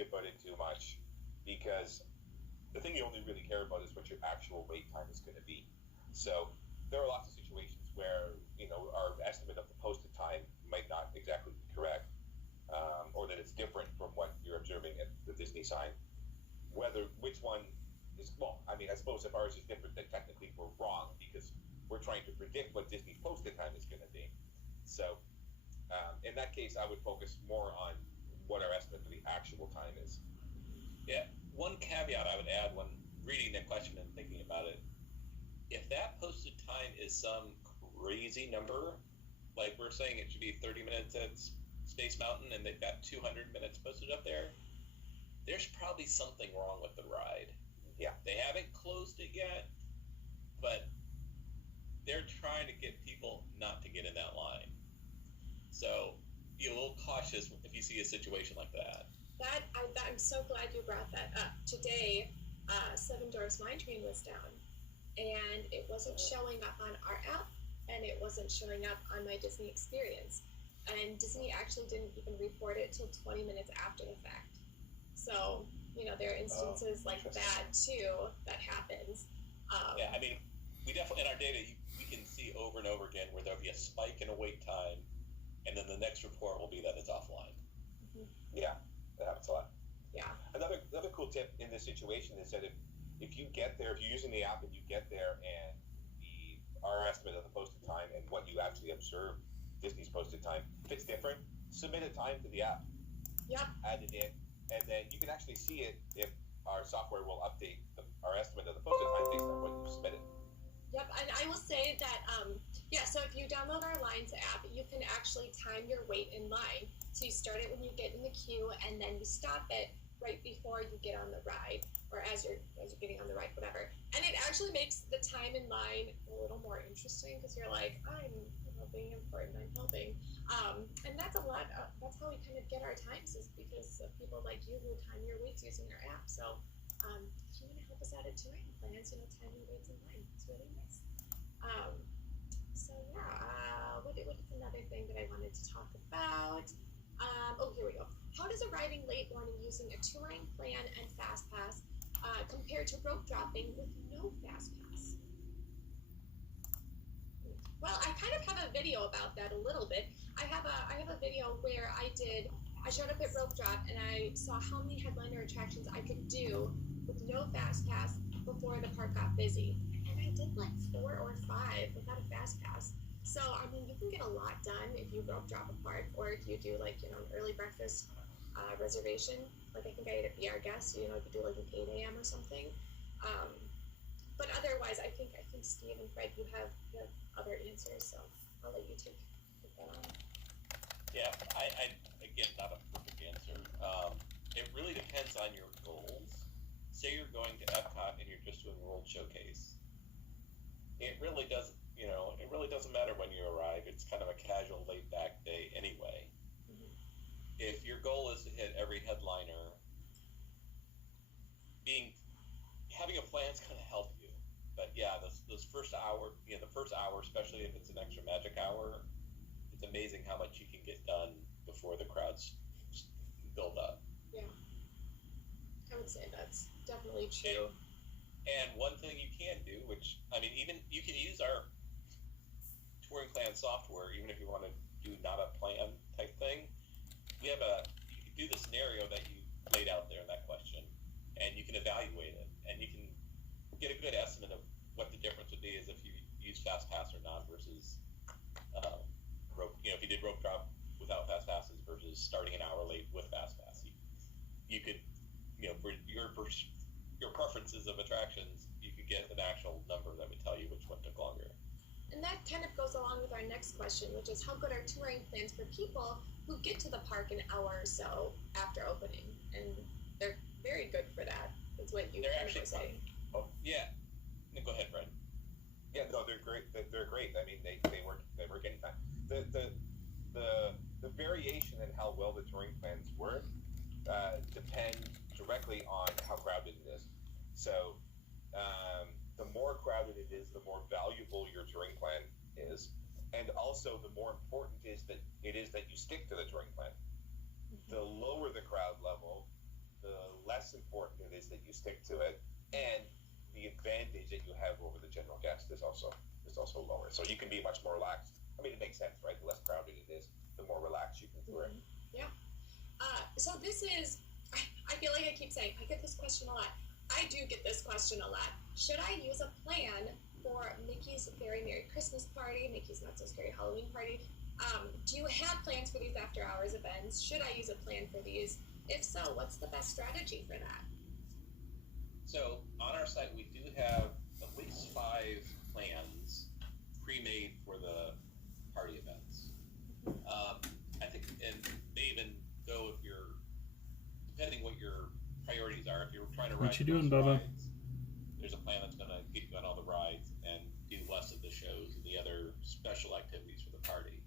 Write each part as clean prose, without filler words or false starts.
worry about it too much, because the thing you only really care about is what your actual wait time is going to be. So there are lots of situations where, our estimate of the posted time might not exactly be correct, or that it's different from what you're observing at the Disney sign. Which one is, I suppose if ours is different, then technically we're wrong, because we're trying to predict what Disney's posted time is going to be. So in that case, I would focus more on what our estimate for the actual time is. Yeah, one caveat I would add when reading the question and thinking about it, if that posted time is some crazy number, like we're saying it should be 30 minutes at Space Mountain and they've got 200 minutes posted up there, there's probably something wrong with the ride. Yeah. They haven't closed it yet, but they're trying to get people not to get in that line. So be a little cautious if you see a situation like that. I'm so glad you brought that up. Today, Seven Dwarfs Mine Train was down, and it wasn't showing up on our app, and it wasn't showing up on my Disney experience. And Disney actually didn't even report it till 20 minutes after the fact. So, there are instances like that too that happens. Yeah, we definitely, in our data, we can see over and over again where there'll be a spike in a wait time, and then the next report will be that it's offline. Mm-hmm. Yeah, that happens a lot. Yeah. Another cool tip in this situation is that if you get there, if you're using the app and you get there and our estimate of the posted time and what you actually observe Disney's posted time, if it's different, submit a time to the app. Yep. Add it in, and then you can actually see it if our software will update our estimate of the posted time based on what you've submitted. Yep, and I will say that, so if you download our Lines app, you can actually time your wait in line. So you start it when you get in the queue, and then you stop it right before you get on the ride, or as you're getting on the ride, whatever. And it actually makes the time in line a little more interesting, because you're like, I'm being important, I'm helping. And that's that's how we kind of get our times, is because of people like you who time your waits using our app. So if you want to help us out at touring plans, time your waits in line. It's really nice. What is another thing that I wanted to talk about? Here we go. How does arriving late warning using a touring plan and FastPass compare to rope dropping with no FastPass? Well, I kind of have a video about that a little bit. I have a video where I showed up at Rope Drop and I saw how many headliner attractions I could do with no FastPass before the park got busy. And I did like 4 or 5 without a FastPass. So, you can get a lot done if you rope drop a park, or if you do an early breakfast reservation. Like I think I ate at Be Our Guest, you could do like an 8 a.m. or something. But otherwise, I think Steve and Fred, you have other answers, so I'll let you take that on. Yeah, I again, not a perfect answer. It really depends on your goals. Say you're going to Epcot and you're just doing World Showcase. It really doesn't matter when you arrive. It's kind of a casual, laid-back day anyway. Mm-hmm. If your goal is to hit every headliner, having a plan is going to help you. But yeah, those first hour, the first hour, especially if it's an extra magic hour, it's amazing how much you can get done before the crowds build up. Yeah, I would say that's definitely true. And one thing you can do, which, even you can use our touring plan software, even if you want to do not a plan type thing. You can do the scenario that you laid out there in that question, and you can evaluate it, and you can get a good estimate of what the difference would be as if you use FastPass or not versus rope. If you did rope drop without FastPasses versus starting an hour late with FastPass, you could, for your preferences of attractions, you could get an actual number that would tell you which one took longer. And that kind of goes along with our next question, which is how good are touring plans for people who get to the park an hour or so after opening? And they're very good for that, is what you kind of say. Oh, yeah. No, go ahead, Fred. Yeah, no, they're great. They're great. They work anytime. The variation in how well the touring plans work depend directly on how crowded it is. So the more crowded it is, the more valuable your touring plan is, and also the more important it is that you stick to the touring plan. Mm-hmm. The lower the crowd level, the less important it is that you stick to it, and the advantage that you have over the general guest is also lower. So you can be much more relaxed. I mean, it makes sense, right? The less crowded it is, the more relaxed you can do it. Yeah. So this is, I feel like I keep saying, I get this question a lot. I do get this question a lot. Should I use a plan for Mickey's Very Merry Christmas Party, Mickey's Not So Scary Halloween Party? Do you have plans for these after hours events? Should I use a plan for these? If so, what's the best strategy for that? So on our site, we do have at least 5 plans pre-made for the party events. I think, and may even go if you're, depending what your priorities are. If you're trying to ride What you doing, most Bubba? rides, there's a plan that's going to get you on all the rides and do less of the shows and the other special activities for the party.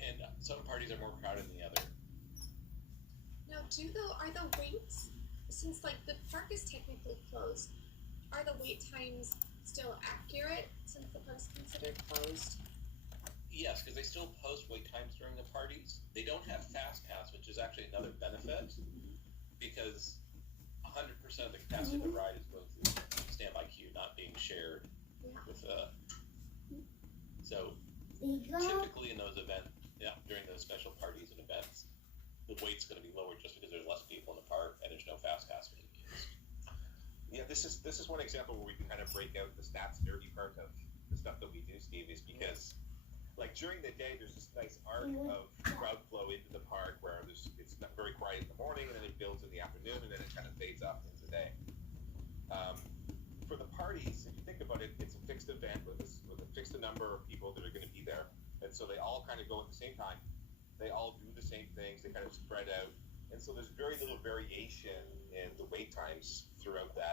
And some parties are more crowded than the other. Now, are the waits, since like the park is technically closed, are the wait times still accurate since the park's considered closed? Yes, because they still post wait times during the parties. They don't have Fast Pass, which is actually another benefit, because 100% of the capacity of the ride is going through standby queue, not being shared with So typically in those events, during those special parties and events, the wait's going to be lower just because there's less people in the park and there's no Fast Pass being used. Yeah, this is one example where we can kind of break out the stats nerdy part of the stuff that we do, Steve, is because like during the day there's this nice arc of crowd flow into the park where it's not very quiet in the morning, and then it builds in the afternoon, and then it kind of fades off into the day. For the parties, if you think about it, it's a fixed event with a fixed number of people that are going to be there, and so they all kind of go at the same time. They all do the same things. They kind of spread out, and so there's very little variation in the wait times throughout that